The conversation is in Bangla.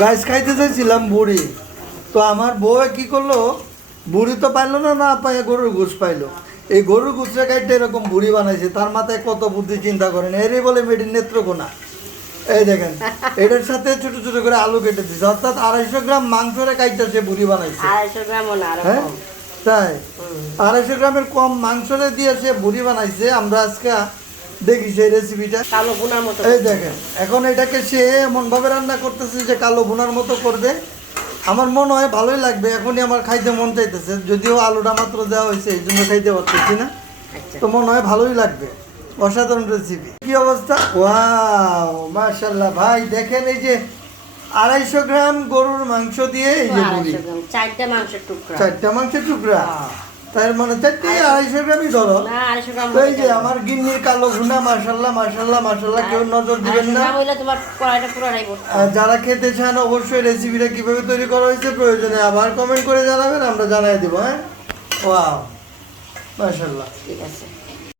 গাছ খাইতে চাইছিলাম বুড়ি, তো আমার বউ কি করলো, বুড়ি তো পাইলো না, না পাই গরুর গোশ পাইলো। এই গরুর গোশটা খাইতে এরকম বুড়ি বানাইছে, তার মাথায় কত বুদ্ধি চিন্তা করেন। এরই বলে মেডির নেত্রকোনা। এই দেখেন, এটার সাথে ছোট ছোট করে আলু কেটে দিচ্ছে, অর্থাৎ 250 গ্রাম মাংসরে কাইটা সে বুড়ি বানাইছে। 250 গ্রামও না, আরো হ্যাঁ কম। তাই 250 গ্রামের কম মাংসরে দিয়ে সে বুড়ি বানাইছে। আমরা আজকে দেখি সেই রেসিপিটা। কালো বোনার মতো। এই দেখেন, এখন এটাকে সে এমনভাবে রান্না করতেছে যে কালো ভুনার মতো করবে। আমার মনে হয় ভালোই লাগবে, এখনই আমার খাইতে মন চাইতেছে, যদিও আলুটা মাত্র দেওয়া হয়েছে এই জন্য খাইতে পারতেছি না। আচ্ছা। তো মনে হয় ভালোই লাগবে। অসাধারণ রেসিপি। কি অবস্থা? ওয়াও মাশাআল্লাহ ভাই, দেখেন এই যে 250 গ্রাম গরুর মাংস দিয়ে এই যে বুড়ি, 250 গ্রাম, 4টা মাংসের টুকরা। 4টা মাংসের টুকরা। হ্যাঁ। তার মানে 4টি 250 গ্রামই ধরো। না, 250 গ্রাম তো এই যে আমার গিন্নির কালো ভুনা, মাশাআল্লাহ মাশাআল্লাহ মাশাআল্লাহ, কেউ নজর দিবেন না। হইলে তোমার কড়াইটা পুরাটাই করতে। আর যারা খেতে চান অবশ্যই রেসিপিটা কিভাবে তৈরি করা হয়েছে প্রয়োজনে আবার কমেন্ট করে জানাবেন, আমরা জানাই দেবো। হ্যাঁ, ওয়াও মাশাআল্লাহ। ঠিক আছে।